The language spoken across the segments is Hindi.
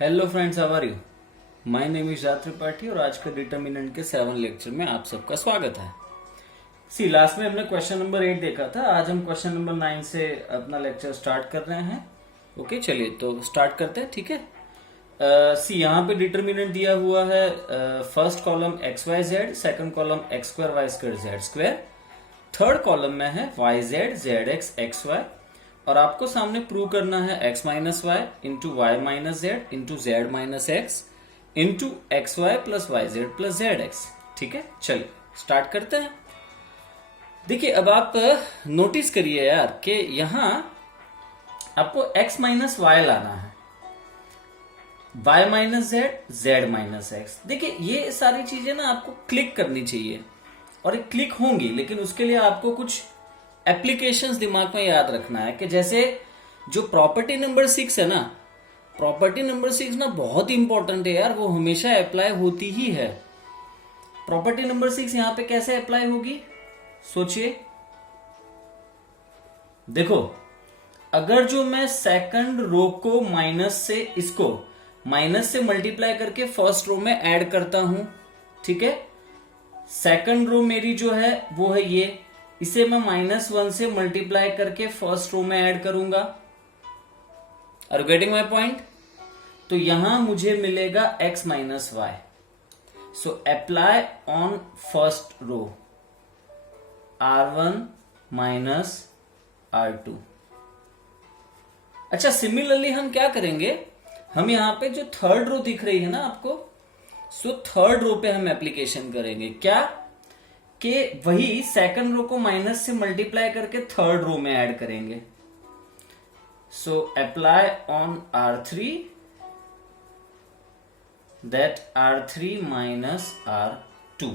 Hello friends, how are you. My name is Raj Tripathi और आज का डिटर्मिनेंट के 7 लेक्चर में आप सबका स्वागत है। सी लास्ट में हमने क्वेश्चन नंबर 8 देखा था। आज हम क्वेश्चन नंबर 9 से अपना लेक्चर स्टार्ट कर रहे हैं। ओके, चलिए तो स्टार्ट करते हैं। ठीक है, सी यहाँ पे डिटर्मिनेंट दिया हुआ है। First column x y z, second column x square y square z square, third column में है y z z x x y, और आपको सामने प्रूव करना है x minus y into y minus z into z minus x into x y plus y z plus z x. ठीक है, चलिए स्टार्ट करते हैं। देखिए, अब आप नोटिस करिए यार कि यहां आपको x माइनस वाई लाना है, y minus Z Z minus x. देखिए, ये सारी चीजें ना आपको क्लिक करनी चाहिए और ये क्लिक होंगी, लेकिन उसके लिए आपको कुछ एप्लीकेशंस दिमाग में याद रखना है कि जैसे जो प्रॉपर्टी नंबर 6 है ना, प्रॉपर्टी नंबर 6 ना बहुत इंपॉर्टेंट है यार, वो हमेशा अप्लाई होती ही है। प्रॉपर्टी नंबर 6 यहां पे कैसे अप्लाई होगी, सोचिए। देखो, अगर जो मैं सेकंड रो को माइनस से, इसको माइनस से मल्टीप्लाई करके फर्स्ट रो में ऐड करता हूं, ठीक है, सेकंड रो मेरी जो है वो है ये, इसे मैं -1 से मल्टीप्लाई करके फर्स्ट रो में ऐड करूंगा। Are you getting my point? तो यहां मुझे मिलेगा x minus y. So apply on first row R1 minus R2। अच्छा, सिमिलरली हम क्या करेंगे, हम यहां पे जो थर्ड रो दिख रही है ना आपको, सो थर्ड रो पे हम एप्लीकेशन करेंगे। क्या कि वही सेकंड रो को माइनस से मल्टीप्लाई करके थर्ड रो में ऐड करेंगे। सो apply on R3 that R3 minus R2।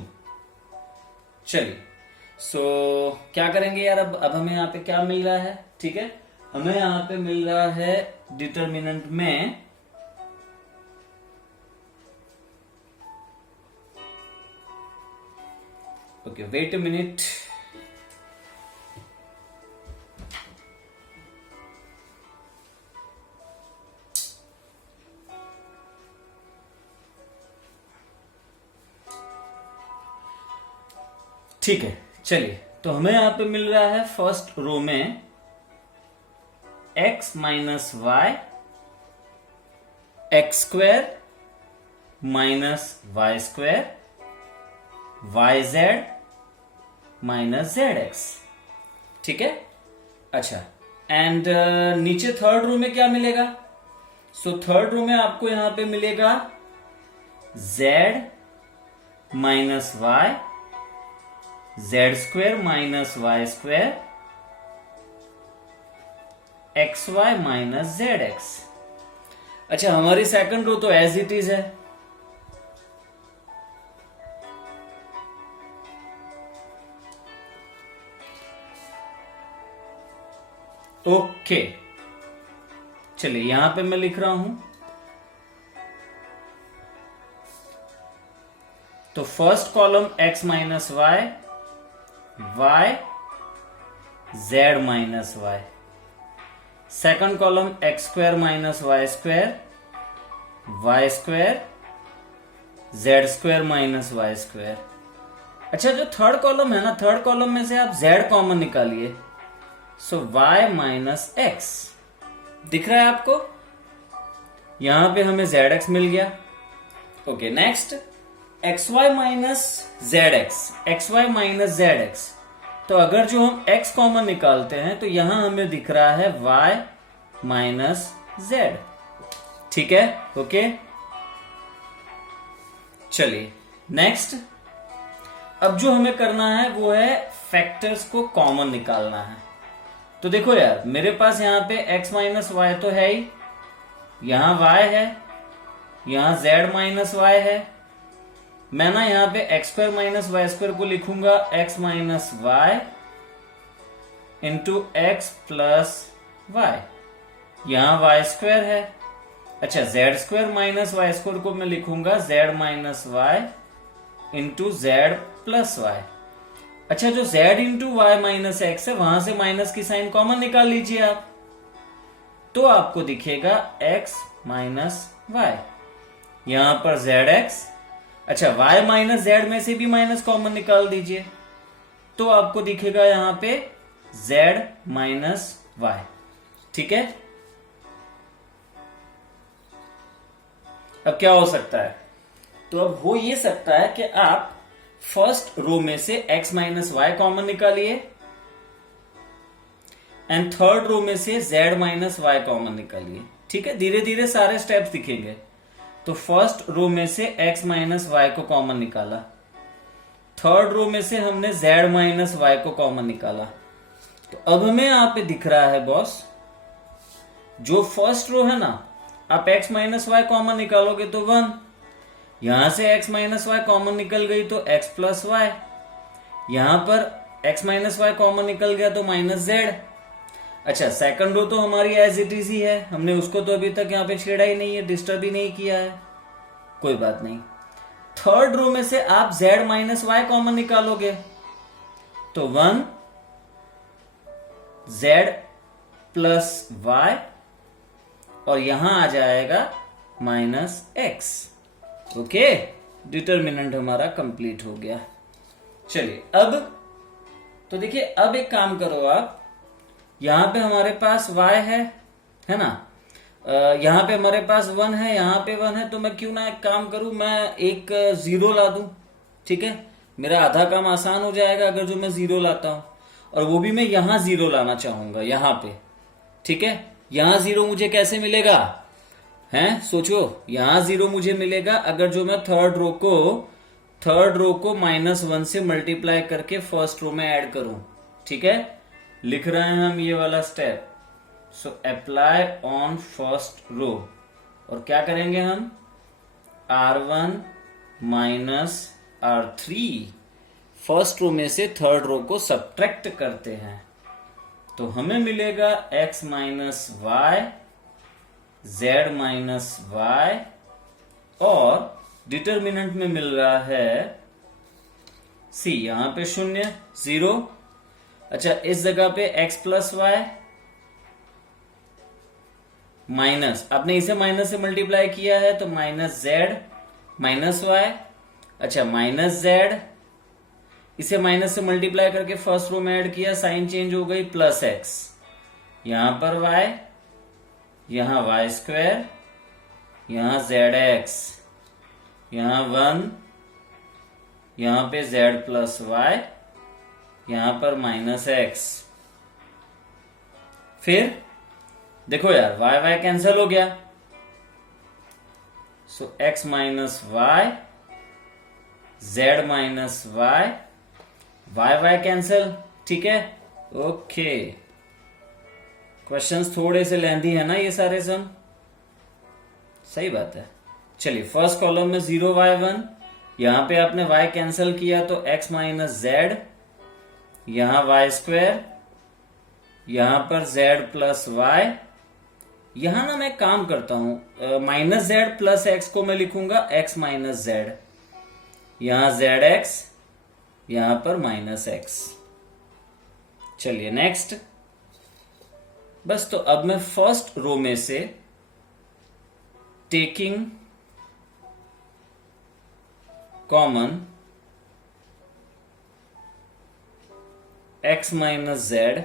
चलिए, सो क्या करेंगे यार, अब हमें यहां पे क्या मिल रहा है, ठीक है, हमें यहां पे मिल रहा है डिटर्मिनेंट में ओके, वेट अ मिनट। ठीक है, चलिए, तो हमें यहां पे मिल रहा है फर्स्ट रो में x minus y x square minus y square y z minus z x. ठीक है, अच्छा, एंड नीचे थर्ड रो में क्या मिलेगा, सो थर्ड रो में आपको यहां पे मिलेगा z minus y z square minus y square x y minus z x. अच्छा, हमारी सेकंड रो तो एज इट इज है। ओके, चलिए यहां पे मैं लिख रहा हूं, तो first column x minus y y z minus y, second column x square minus y square z square minus y square. अच्छा, जो थर्ड कॉलम है ना, थर्ड कॉलम में से आप z कॉमन निकालिए, सो y माइनस एक्स दिख रहा है आपको, यहां पे हमें जेड एक्स मिल गया। Okay, next x y minus z x, तो अगर जो हम x कॉमन निकालते हैं तो यहां हमें दिख रहा है y माइनस जेड। ठीक है, ओके, चलिए नेक्स्ट। अब जो हमें करना है वो है फैक्टर्स को कॉमन निकालना है। तो देखो यार, मेरे पास यहां पे x माइनस वाई तो है ही, यहां y है, यहां z माइनस वाई है। मैं ना यहां पे x square minus y square को लिखूंगा x minus y into x plus y, यहां वाई स्क्वायर है। अच्छा, z square minus y square को मैं लिखूंगा z minus y into z plus y. अच्छा, जो z into y minus x है, वहां से माइनस की साइन कॉमन निकाल लीजिए आप। तो आपको दिखेगा x माइनस वाई। यहां पर zx, अच्छा y माइनस z में से भी माइनस कॉमन निकाल दीजिए, तो आपको दिखेगा यहां पे z माइनस वाई। ठीक है, अब क्या हो सकता है? तो अब हो ये सकता है कि आप फर्स्ट रो में से x माइनस वाई कॉमन निकालिए एंड थर्ड रो में से z माइनस वाई कॉमन निकालिए। ठीक है, धीरे धीरे सारे स्टेप्स दिखेंगे। तो फर्स्ट रो में से x माइनस वाई को कॉमन निकाला, थर्ड रो में से हमने z माइनस वाई को कॉमन निकाला। तो अब हमें यहां पे दिख रहा है बॉस, जो फर्स्ट रो है ना, आप x माइनस वाई कॉमन निकालोगे तो 1, यहां से x माइनस वाई कॉमन निकल गई तो x प्लस वाई, यहां पर x माइनस वाई कॉमन निकल गया तो माइनस z। अच्छा, सेकंड रो तो हमारी एज इट इज ही है, हमने उसको तो अभी तक यहाँ पे छेड़ा ही नहीं है, डिस्टर्ब ही नहीं किया है, कोई बात नहीं। थर्ड रो में से आप z माइनस वाई कॉमन निकालोगे तो 1 z प्लस वाई और यहां आ जाएगा माइनस x। ओके, डिटर्मिनेंट हमारा कंप्लीट हो गया। चलिए अब तो देखिए, अब एक काम करो आप, यहां पे हमारे पास y है ना, यहां पे हमारे पास 1 है, यहां पे 1 है, तो मैं क्यों ना एक काम करूं, मैं एक 0 ला दूं। ठीक है, मेरा आधा काम आसान हो जाएगा अगर जो मैं 0 लाता हूं, और वो भी मैं यहां 0 लाना चाहूंगा यहां पे। ठीक है, यहां 0 मुझे कैसे मिलेगा, हैं सोचो, यहां 0 मुझे मिलेगा अगर जो मैं थर्ड रो को -1 से मल्टीप्लाई करके फर्स्ट रो में ऐड करूं। ठीक है, लिख रहे हैं हम ये वाला step. So apply on first row, और क्या करेंगे हम, R1 minus R3, first row में से थर्ड रो को सब्ट्रैक्ट करते हैं, तो हमें मिलेगा x minus y, z minus y, और डिटर्मिनेंट में मिल रहा है c, यहां पे 0। अच्छा, इस जगह पे x प्लस वाई माइनस, आपने इसे माइनस से मल्टीप्लाई किया है तो माइनस z माइनस वाई। अच्छा, माइनस z, इसे माइनस से मल्टीप्लाई करके फर्स्ट रो में ऐड किया, साइन चेंज हो गई, प्लस x, यहां पर y, यहां y स्क्वायर, यहां zx, यहां 1, यहां पे z प्लस वाई, यहां पर माइनस x। फिर देखो यार, y y कैंसिल हो गया, so x minus y, z minus y, y cancel. ठीक है, ओके, क्वेश्चंस थोड़े से लेंथी है ना ये सारे सम, सही बात है। चलिए, फर्स्ट कॉलम में 0y1, यहां पे आपने y कैंसिल किया तो x माइनस z, यहां y स्क्वायर, यहां पर z प्लस वाई, यहां ना मैं काम करता हूं, माइनस z प्लस x को मैं लिखूंगा x माइनस z, यहां zx, यहां पर माइनस x। चलिए नेक्स्ट, बस तो अब मैं फर्स्ट रो में से taking common x minus z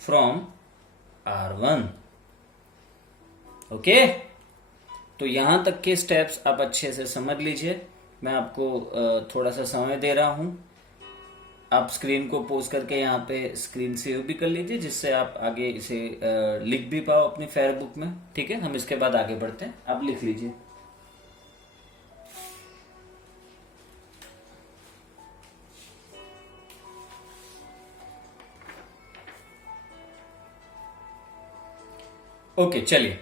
from R1। Okay, तो यहां तक के स्टेप्स आप अच्छे से समझ लीजिए, मैं आपको थोड़ा सा समय दे रहा हूं, आप स्क्रीन को पोज करके यहाँ पे स्क्रीन सेव भी कर लीजिए, जिससे आप आगे इसे लिख भी पाओ अपनी फेयर बुक में। ठीक है, हम इसके बाद आगे बढ़ते हैं, आप लिख लीजिए। ओके, चलिए,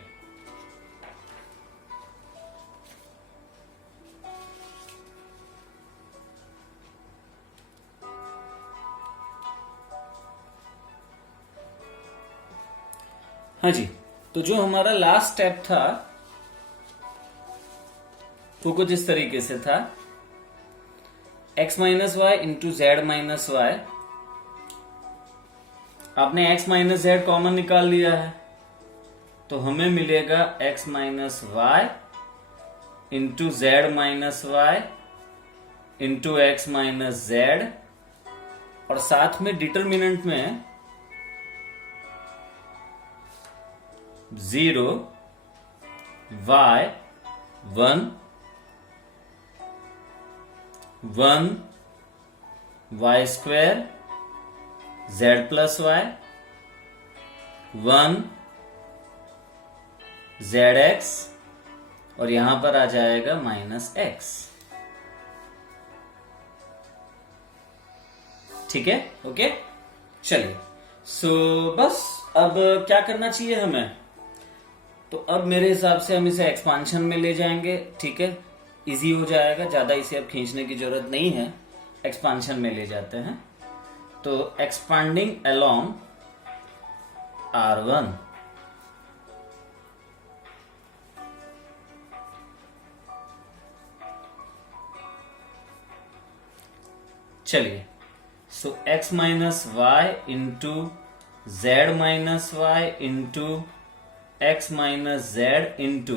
हाँ जी, तो जो हमारा लास्ट स्टेप था वो कुछ इस तरीके से था, x minus y into z minus y आपने x माइनस जेड कॉमन निकाल लिया है, तो हमें मिलेगा x minus y into z minus y into x minus z, और साथ में डिटर्मिनेंट में 0 y 1 1 y square z plus y 1 zx, और यहां पर आ जाएगा माइनस x। ठीक है, ओके। चलिए, सो बस अब क्या करना चाहिए हमें, तो अब मेरे हिसाब से हम इसे एक्सपांशन में ले जाएंगे। ठीक है, इजी हो जाएगा, ज्यादा इसे अब खींचने की जरूरत नहीं है, एक्सपांशन में ले जाते हैं। तो एक्सपांडिंग अलोंग R1, चलिए, so x minus y into z minus y into x minus z into,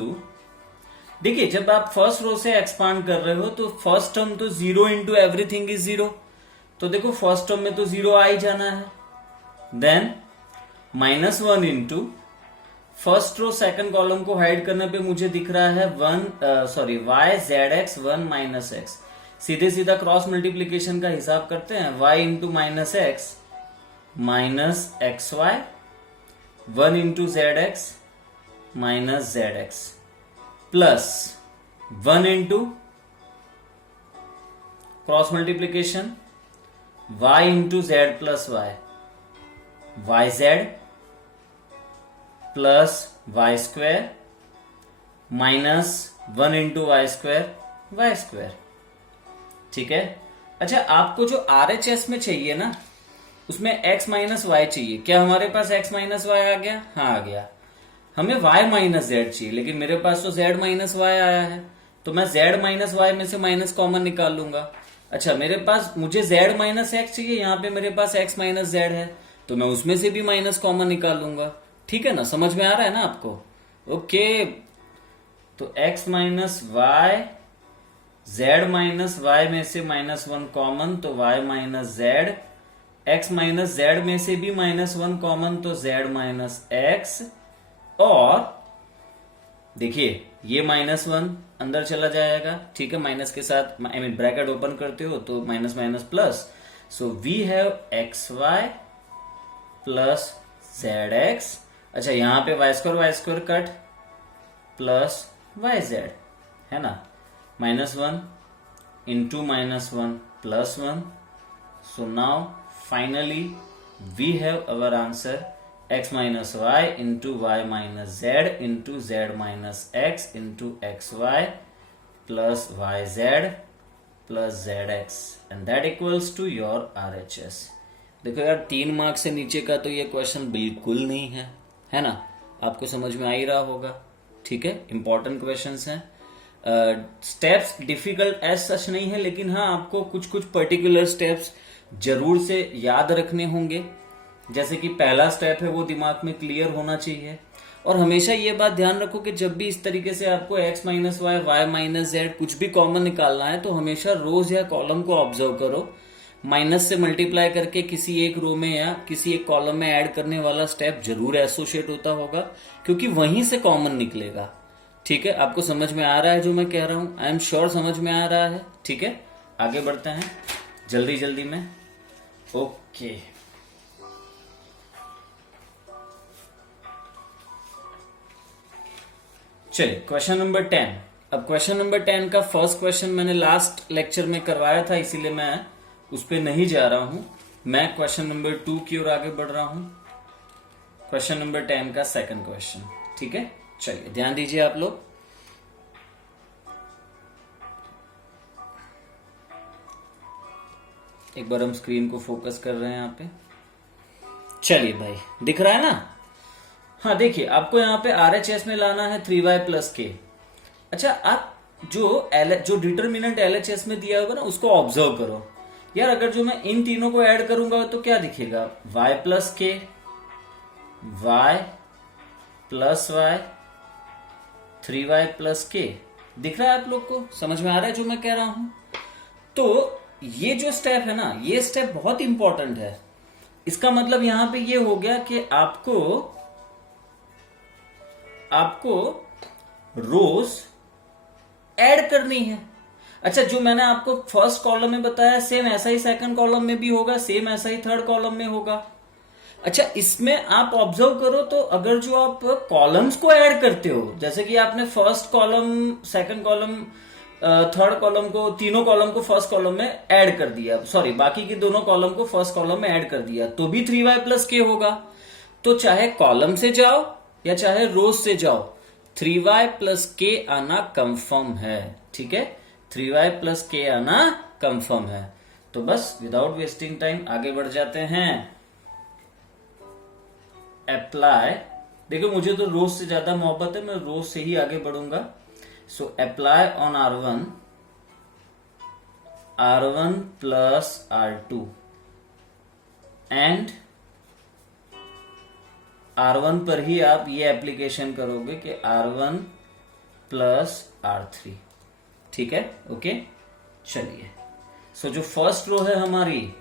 देखिए जब आप फर्स्ट रो से एक्सपांड कर रहे हो तो फर्स्ट टर्म तो 0 इंटू एवरीथिंग इज 0, तो देखो फर्स्ट टर्म में तो 0 आ ही जाना है। Then -1 into first row second column को हाइड करने पे मुझे दिख रहा है y z x 1 minus x, सीधे सीधा क्रॉस मल्टीप्लीकेशन का हिसाब करते हैं। y into minus x minus x y, 1 into z x minus z x, plus 1 into cross multiplication y into z plus y, y z plus y square minus 1 into y square y square. ठीक है, अच्छा आपको जो RHS में चाहिए ना, उसमें x माइनस वाई चाहिए। क्या हमारे पास x माइनस वाई आ गया? हाँ आ गया। हमें y माइनस जेड चाहिए, लेकिन मेरे पास तो z माइनस वाई आया है, तो मैं z माइनस वाई में से माइनस कॉमन निकाल लूंगा। अच्छा मेरे पास मुझे z माइनस एक्स चाहिए, यहाँ पे मेरे पास x माइनस जेड है, तो मैं उसमें से भी माइनस कॉमन निकाल लूंगा। ठीक है ना, समझ में आ रहा है ना आपको? ओके, तो x minus y, z minus y में से -1 कॉमन तो y minus z, x minus z में से भी -1 कॉमन तो z माइनस एक्स, और देखिए ये -1 अंदर चला जाएगा। ठीक है, माइनस के साथ ब्रैकेट ओपन करते हो तो minus minus plus, so we have x y plus z x. अच्छा यहां पे y square cut plus y z है ना, -1 into -1 plus 1, so now finally we have our answer x minus y into y minus z into z minus x into x y plus y z plus z x, and that equals to your RHS। देखो यार 3 मार्क्स से नीचे का तो ये क्वेश्चन बिल्कुल नहीं है ना, आपको समझ में आ ही रहा होगा। ठीक है, इंपॉर्टेंट क्वेश्चंस हैं। स्टेप्स डिफिकल्ट एज सच नहीं है, लेकिन हाँ आपको कुछ कुछ पर्टिकुलर स्टेप्स जरूर से याद रखने होंगे। जैसे कि पहला स्टेप है वो दिमाग में क्लियर होना चाहिए, और हमेशा ये बात ध्यान रखो कि जब भी इस तरीके से आपको x minus y, y minus z common भी कॉमन निकालना है, तो हमेशा रोज या कॉलम को ऑब्जर्व करो। माइनस से मल्टीप्लाई करके किसी एक रो में या किसी एक कॉलम में ऐड करने वाला स्टेप जरूर एसोसिएट होता होगा, क्योंकि वहीं से कॉमन निकलेगा। ठीक है, आपको समझ में आ रहा है जो मैं कह रहा हूं? आई एम श्योर समझ में आ रहा है। ठीक है, आगे बढ़ते हैं जल्दी जल्दी में। ओके, चलिए क्वेश्चन नंबर 10। अब क्वेश्चन नंबर 10 का फर्स्ट क्वेश्चन मैंने लास्ट लेक्चर में करवाया था, इसीलिए मैं उस पर नहीं जा रहा हूं। मैं क्वेश्चन नंबर 2 की ओर आगे बढ़ रहा हूं। क्वेश्चन नंबर 10 का सेकंड क्वेश्चन। ठीक है, चलिए ध्यान दीजिए आप लोग। एक बार हम स्क्रीन को फोकस कर रहे हैं यहाँ पे। चलिए भाई, दिख रहा है ना? हाँ देखिए, आपको यहाँ पे RHS में लाना है 3y प्लस के। अच्छा आप जो डिटर्मिनेंट LHS में दिया होगा ना, उसको ऑब्जर्व करो यार। अगर जो मैं इन तीनों को ऐड करूंगा तो क्या दिखेगा? y plus k y plus y 3y plus k. दिख रहा है आप लोग को? समझ में आ रहा है जो मैं कह रहा हूं? तो ये जो स्टेप है ना, ये स्टेप बहुत इंपॉर्टेंट है। इसका मतलब यहां पे ये हो गया कि आपको रोज ऐड करनी है। अच्छा, जो मैंने आपको फर्स्ट कॉलम में बताया सेम ऐसा ही सेकंड कॉलम में भी होगा, सेम ऐसा ही थर्ड कॉलम में होगा। अच्छा, इसमें आप ऑब्जर्व करो तो अगर जो आप कॉलम्स को ऐड करते हो, जैसे कि आपने first column, second column, third column को, तीनों कॉलम को फर्स्ट कॉलम में ऐड कर दिया, सॉरी बाकी की दोनों कॉलम को फर्स्ट कॉलम में ऐड कर दिया, तो भी 3y प्लस के होगा। तो चाहे कॉलम से जाओ या चाहे रोज से जाओ, 3y प्लस के आना कंफर्म है। ठीक है, 3y प्लस के आना कंफर्म है। तो बस विदाउट वेस्टिंग टाइम आगे बढ़ जाते हैं। अप्लाई, देखो मुझे तो रोज से ज्यादा मोहब्बत है, मैं रोज से ही आगे बढ़ूंगा। So apply on R1 plus R2 and R1 पर ही आप ये एप्लीकेशन करोगे कि R1 प्लस R3। ठीक है, ओके। चलिए, सो जो फर्स्ट रो है हमारी,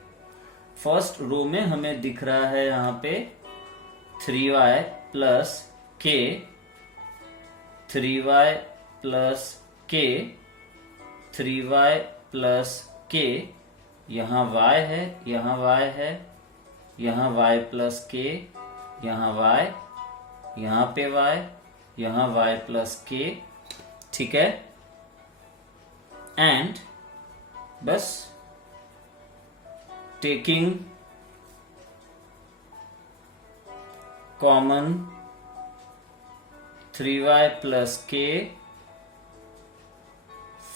फर्स्ट रो में हमें दिख रहा है यहां पे 3y प्लस के, 3y प्लस के, 3y प्लस के, यहां y है, यहां y है, यहां y प्लस के, यहां y, यहां पे y, यहां y प्लस के। ठीक है, एंड बस टेकिंग कॉमन 3y प्लस के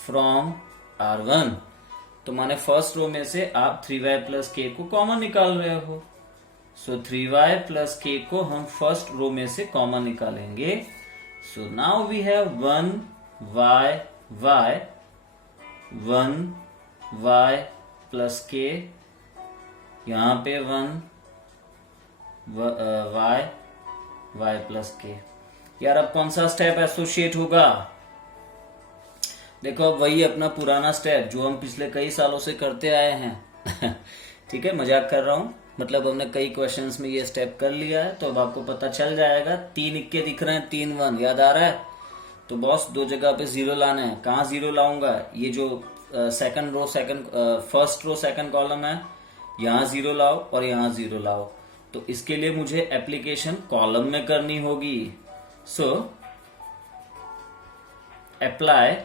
फ्रॉम R1। तो माने फर्स्ट रो में से आप 3y प्लस के को कॉमन निकाल रहे हो। सो 3y प्लस के को हम फर्स्ट रो में से कॉमन निकालेंगे। So now we have 1y y, 1y plus k, यहां पे 1 y प्लस के। यार अब कौन सा स्टेप एसोसिएट होगा? देखो अब वही अपना पुराना स्टेप जो हम पिछले कई सालों से करते आए हैं। ठीक है, मजाक कर रहा हूं, मतलब हमने कई क्वेश्चंस में ये स्टेप कर लिया है, तो अब आपको पता चल जाएगा। 3 इक्के दिख रहे हैं, 3 1 याद आ रहा है? तो बॉस दो जगह पे जीरो लाने हैं। कहाँ जीरो लाऊंगा? ये जो second row, first row second column है, यहाँ जीरो लाओ और यहाँ जीरो लाओ। तो इसके लिए मुझे एप्लीकेशन कॉलम में करनी होगी। सो apply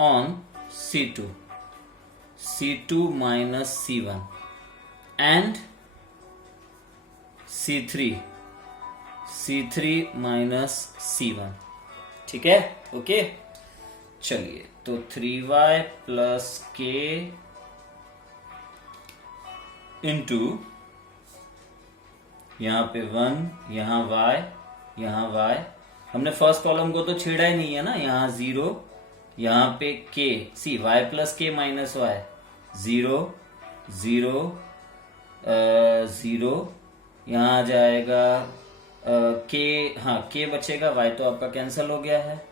on C2 minus C1 and C3 minus C1। ठीक है, ओके। चलिए, तो 3y प्लस के इंटू यहां पे 1, यहां y, यहां y। हमने फर्स्ट कॉलम को तो छेड़ा ही नहीं है ना, यहां 0, यहां पे k, सी y प्लस के माइनस y, 0 0 0, यहां आ जाएगा k, हाँ k बचेगा, y तो आपका कैंसिल हो गया है।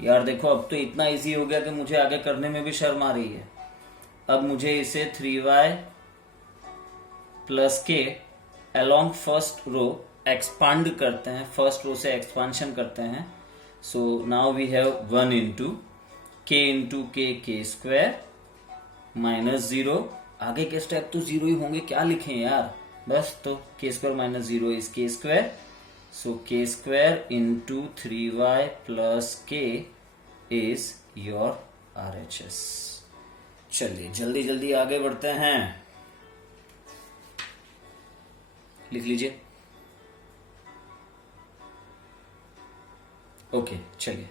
यार देखो अब तो इतना इजी हो गया कि मुझे आगे करने में भी शर्म आ रही है। अब मुझे इसे 3y प्लस के अलोंग फर्स्ट रो एक्सपांड करते हैं, फर्स्ट रो से एक्सपांशन करते हैं। So now we have 1 into k square minus 0। आगे के स्टेप तो 0 ही होंगे, क्या लिखें यार, बस तो के स्क्वायर माइनस 0 इज के स्क्वायर। सो के स्क्वायर इंटू 3y प्लस के इज योर RHS। चलिए जल्दी जल्दी आगे बढ़ते हैं, लिख लीजिए। ओके, चलिए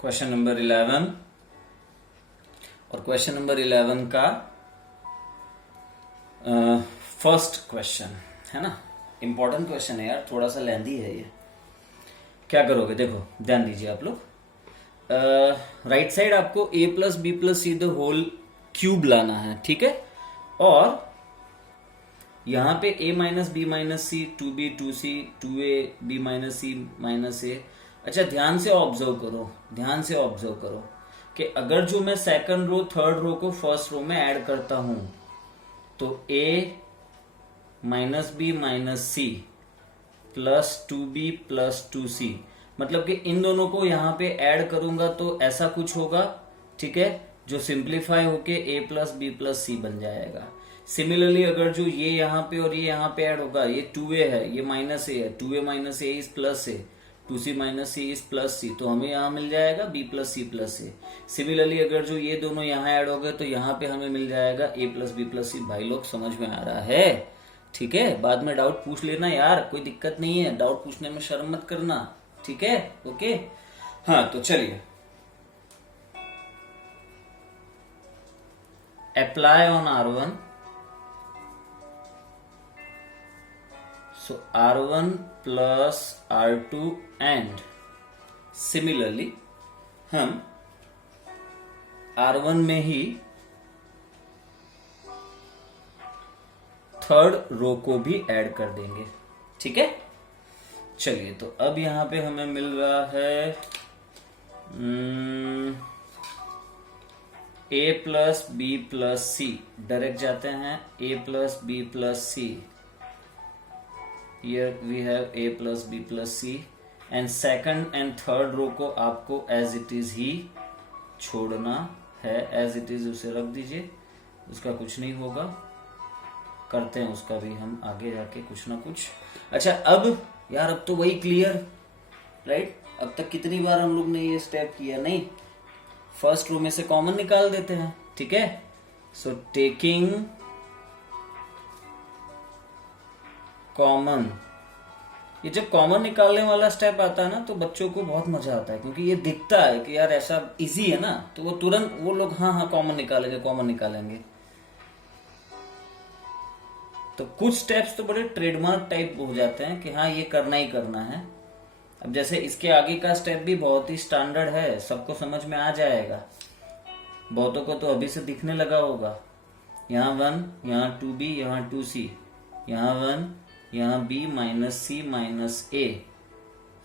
क्वेश्चन नंबर 11, और क्वेश्चन नंबर 11 का फर्स्ट क्वेश्चन है ना, इंपॉर्टेंट क्वेश्चन है यार, थोड़ा सा लेंदी है ये। क्या करोगे, देखो ध्यान दीजिए आप लोग। राइट साइड आपको a plus B plus c the whole cube लाना है, ठीक है। और यहां पे a minus b minus c, 2b 2c 2a b minus C minus a। अच्छा ध्यान से ऑब्जर्व करो, ध्यान से ऑब्जर्व करो कि अगर जो मैं सेकंड रो थर्ड रो को फर्स्ट रो में ऐड करता हूं तो a minus b minus c plus 2b plus 2c, मतलब कि इन दोनों को यहां पे ऐड करूंगा तो ऐसा कुछ होगा, ठीक है, जो सिंप्लीफाई होके a प्लस बी प्लस सी बन जाएगा। सिमिलरली अगर जो ये यहाँ पे और ये यहाँ पे ऐड होगा, ये 2a है, ये माइनस a है, 2a minus a is plus a, 2c minus c is plus c, तो हमें यहाँ मिल जाएगा b plus c plus a। Similarly अगर जो ये दोनों यहाँ ऐड हो गए तो यहाँ पे हमें मिल जाएगा a प्लस बी प्लस सी। भाई लोग समझ में आ रहा है? ठीक है, बाद में डाउट पूछ लेना यार, कोई दिक्कत नहीं है, डाउट पूछने में शर्म मत करना, ठीक है, ओके। हाँ तो चलिए, apply on R1, so R1 plus R2 and similarly हम R1 में ही थर्ड रो को भी ऐड कर देंगे, ठीक है। चलिए तो अब यहां पे हमें मिल रहा है a plus B plus c, direct जाते हैं a plus B plus c, here we have a plus b plus c and second and third रो को आपको as it is ही छोड़ना है, as it is उसे रख दीजिए, उसका कुछ नहीं होगा, करते हैं उसका भी हम आगे जाके कुछ ना कुछ। अच्छा अब यार अब तो वही क्लियर, राइट? अब तक कितनी बार हम लोग ने ये स्टेप किया, नहीं, फर्स्ट रो में से कॉमन निकाल देते हैं, ठीक है। सो टेकिंग कॉमन, ये जब कॉमन निकालने वाला स्टेप आता है ना तो बच्चों को बहुत मजा आता है, क्योंकि ये दिखता है कि यार ऐसा इजी है ना, तो वो तुरंत वो लोग हाँ हाँ कॉमन निकालेंगे कॉमन निकालेंगे। तो कुछ स्टेप्स तो बड़े ट्रेडमार्क टाइप हो जाते हैं कि हाँ ये करना ही करना है। अब जैसे इसके आगे का स्टेप भी बहुत ही स्टैंडर्ड है, सबको समझ में आ जाएगा, बहुतों को तो अभी से दिखने लगा होगा। यहाँ 1, यहाँ 2b, यहाँ 2c, यहाँ 1, यहाँ b minus C minus a,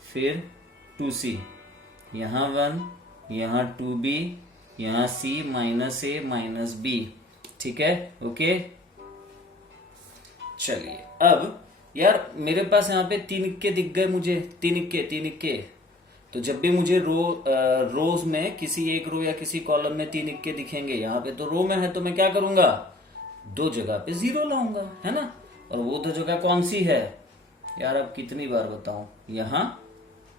फिर 2c, यहाँ 1, यहाँ 2b, यहाँ c minus a minus b, ठीक है, ओके। चलिए अब यार मेरे पास यहाँ पे 3 इक्के दिख गए मुझे, 3 इक्के। तो जब भी मुझे रोज में किसी एक रो या किसी कॉलम में 3 इक्के दिखेंगे, यहाँ पे तो रो में है तो मैं क्या करूंगा, 2 जगह पे 0 लाऊंगा, है ना। और वो 2 जगह कौन सी है यार, अब कितनी बार बताऊं, यहाँ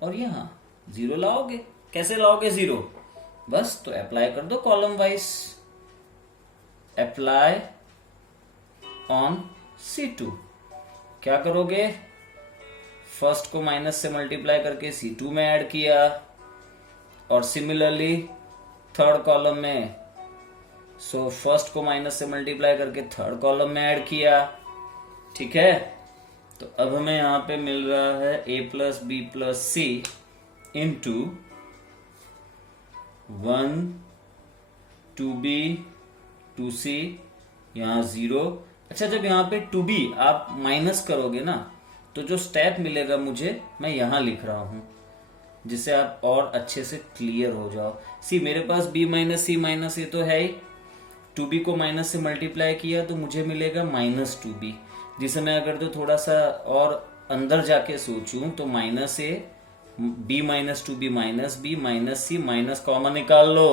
और यहाँ 0 लाओगे। कैसे लाओगे 0? बस तो अप्लाई कर दो column wise, apply on C2। क्या करोगे, फर्स्ट को माइनस से मल्टीप्लाई करके C2 में ऐड किया, और सिमिलरली थर्ड कॉलम में सो फर्स्ट को माइनस से मल्टीप्लाई करके थर्ड कॉलम में ऐड किया, ठीक है। तो अब हमें यहां पे मिल रहा है a plus B plus c into 1 2b 2c, यहाँ 0। अच्छा जब यहाँ पे 2b आप माइनस करोगे ना तो जो स्टेप मिलेगा मुझे, मैं यहां लिख रहा हूं जिससे आप और अच्छे से क्लियर हो जाओ। सी मेरे पास b माइनस सी माइनस ए तो है ही, 2b को माइनस से मल्टीप्लाई किया तो मुझे मिलेगा माइनस 2b, जिसे मैं अगर तो थोड़ा सा और अंदर जाके सोचूं तो minus A, b minus 2b minus b minus C minus common निकाल लो,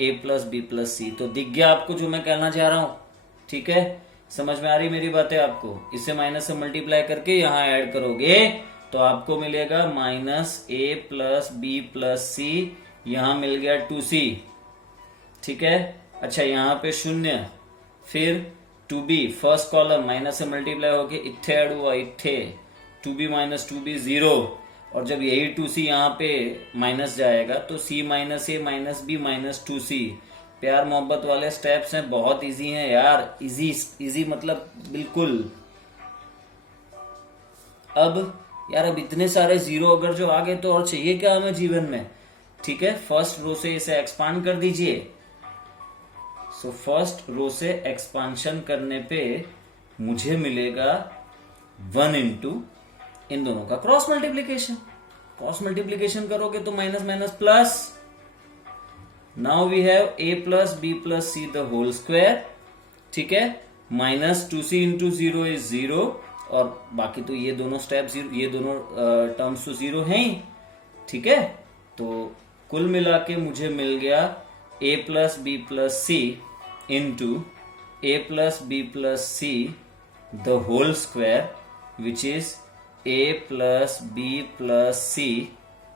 a plus B plus C. तो दिख गया आपको जो मैं कहना चाह रहा हूं, ठीक है, समझ में आ रही मेरी बातें आपको। इससे माइनस से मल्टीप्लाई करके यहाँ ऐड करोगे तो आपको मिलेगा minus a plus B plus C, यहाँ मिल गया 2c, ठीक है। अच्छा यहाँ पे 0, फिर 2b फर्स्ट कॉलम माइनस से मल्टीप्लाई होके इत्थे ऐड हुआ, इत्थे 2b माइनस 2b 0, और जब यही 2c यहाँ पे माइनस जाएगा तो c minus a minus b minus 2c। प्यार मोहब्बत वाले स्टेप्स हैं, बहुत इजी हैं यार, इजी मतलब बिल्कुल। अब यार अब इतने सारे 0 अगर जो आ गए तो और चाहिए क्या हमें जीवन में, ठीक है। फर्स्ट रो से इसे एक्सपांड कर दीजिए, सो फर्स्ट रो से एक्सपांशन करने पे मुझे मिलेगा 1 इंटू इन दोनों का क्रॉस मल्टीप्लीकेशन। क्रॉस मल्टीप्लीकेशन करोगे तो minus minus plus. Now we have a plus B plus c the whole square, ठीक है। माइनस 2c इंटू 0 इज 0, और बाकी तो ये दोनों स्टेप जीरो, ये दोनों टर्म्स तो 0 हैं ही, ठीक है। तो कुल मिला के मुझे मिल गया a plus B plus c into a plus B plus c the whole square, which is a plus B plus c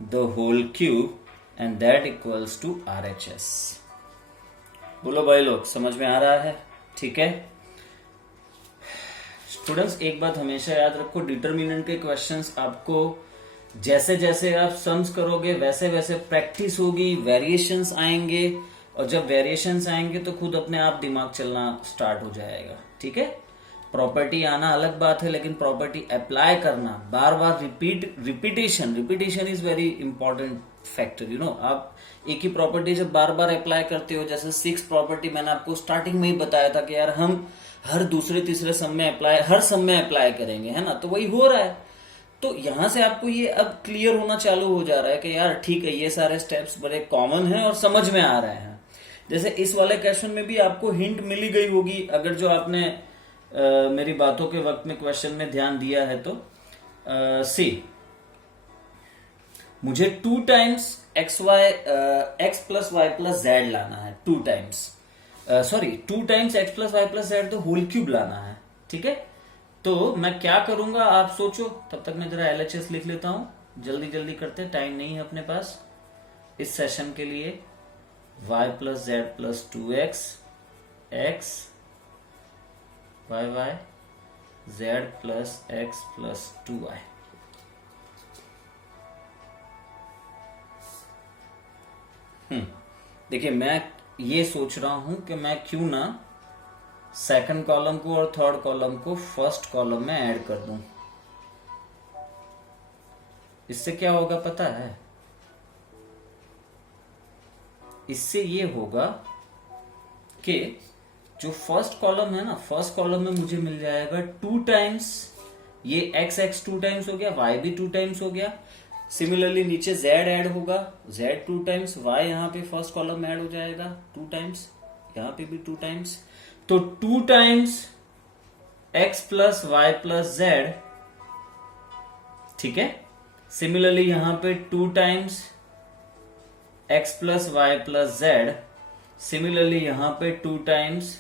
the whole cube, and that equals to RHS। बोलो भाई लोग, समझ में आ रहा है? ठीक है स्टूडेंट्स, एक बात हमेशा याद रखो, डिटर्मिनेंट के क्वेश्चंस आपको जैसे जैसे आप सम्स करोगे वैसे वैसे प्रैक्टिस होगी, वेरिएशंस आएंगे, और जब वेरिएशंस आएंगे तो खुद अपने आप दिमाग चलना स्टार्ट हो जाएगा, ठीक है। प्रॉपर्टी आना अलग बात है, लेकिन प्रॉपर्टी अप्लाई करना, बार बार repetition is very important factor, you know. आप एक ही प्रॉपर्टी जब बार बार अप्लाई करते हो, जैसे 6 प्रॉपर्टी मैंने आपको स्टार्टिंग में ही बताया था कि यार हम हर दूसरे तीसरे सम में अप्लाई करेंगे, है ना, तो वही हो रहा है। तो यहां से आपको ये अब क्लियर होना चालू हो जा रहा है कि यार ठीक है, ये सारे स्टेप्स बड़े कॉमन हैं और समझ में आ रहे हैं। जैसे इस वाले क्वेश्चन में भी आपको हिंट मिली गई होगी, अगर जो आपने मेरी बातों के वक्त में क्वेश्चन में ध्यान दिया है तो। सी मुझे 2 times x plus y plus z लाना है, 2 times 2 times x plus y plus z तो होल क्यूब लाना है, ठीक है। तो मैं क्या करूंगा आप सोचो, तब तक मैं जरा LHS लिख लेता हूं, जल्दी जल्दी करते, टाइम नहीं है अपने पास इस सेशन के लिए। y plus Z plus 2x x y z plus x plus 2y। देखिए मैं ये सोच रहा हूं कि मैं क्यों ना सेकंड कॉलम को और थर्ड कॉलम को फर्स्ट कॉलम में ऐड कर दूं। इससे क्या होगा पता है? इससे ये होगा कि जो फर्स्ट कॉलम है ना, फर्स्ट कॉलम में मुझे मिल जाएगा 2 टाइम्स ये x 2 टाइम्स हो गया, y भी 2 टाइम्स हो गया। सिमिलरली नीचे z ऐड होगा, z 2 टाइम्स, y यहाँ पे फर्स्ट कॉलम में ऐड हो जाएगा 2 टाइम्स, यहाँ पे भी 2 टाइम्स। तो 2 times x plus y plus z, ठीक है। सिमिलरली यहां पे 2 times x plus y plus z, सिमिलरली यहां पे 2 times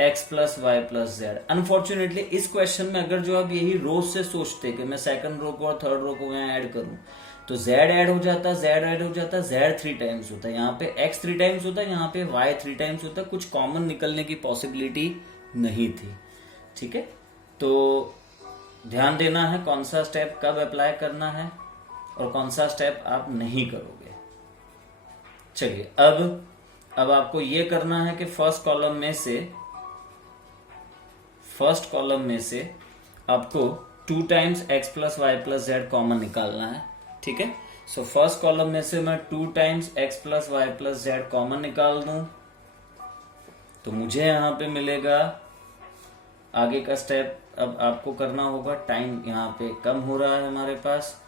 x plus y plus z. Unfortunately इस क्वेश्चन में अगर जो आप यही रो से सोचते कि मैं सेकंड रो को और थर्ड रो को यहाँ ऐड करूं, तो z ऐड हो जाता, z 3 टाइम्स होता, यहाँ पे x 3 टाइम्स होता, यहाँ पे y 3 टाइम्स होता, कुछ कॉमन निकलने की पॉसिबिलिटी नहीं थी, ठीक है। तो ध्यान देना है कौन सा स्टेप कब अप्लाई करना है और कौन सा स्टेप आप नहीं करोगे। चलिए अब आपको ये करना है कि फर्स्ट कॉलम में से आपको 2 times x plus y plus z common निकालना है, ठीक है। सो फर्स्ट कॉलम में से मैं 2 times x plus y plus z common निकाल दूं तो मुझे यहां पे मिलेगा। आगे का स्टेप अब आपको करना होगा, टाइम यहां पे कम हो रहा है हमारे पास,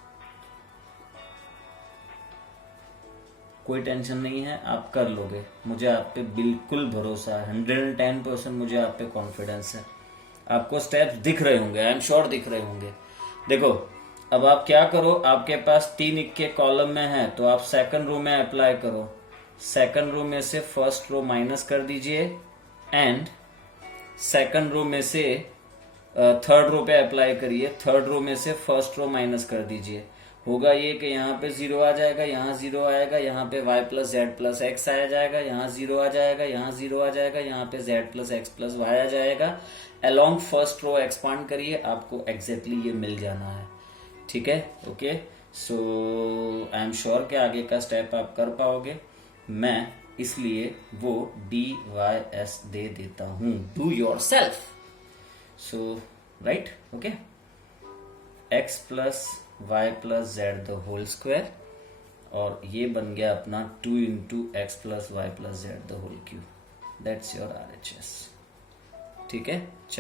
कोई टेंशन नहीं है, आप कर लोगे, मुझे आप पे बिल्कुल भरोसा है, 110% मुझे आप पे कॉन्फिडेंस है। आपको स्टेप्स दिख रहे होंगे, आई एम श्योर दिख रहे होंगे। देखो अब आप क्या करो, आपके पास 3 इक्के कॉलम में है तो आप सेकंड रो में अप्लाई करो। सेकंड रो में से फर्स्ट रो माइनस कर दीजिए एंड सेकंड रो में से थर्ड रो पे अप्लाई करिए, थर्ड रो में से फर्स्ट रो माइनस कर दीजिए। होगा ये कि यहाँ पे 0 आ जाएगा, यहाँ 0 आएगा, यहाँ पे y plus Z plus X आ जाएगा, यहाँ 0 आ जाएगा, यहाँ 0 आ जाएगा, यहाँ पे z plus X plus Y आ जाएगा। अलोंग फर्स्ट रो एक्सपांड करिए, आपको एग्जैक्टली ये मिल जाना है, ठीक है। Okay, so I am sure कि आगे का स्टेप आप कर पाओगे, मैं इसलिए वो DYS दे देता हूं, do yourself. So right, okay, x plus y plus z the whole square, और ये बन गया अपना 2 into x plus y plus z the whole cube. That's your RHS। ठीक है।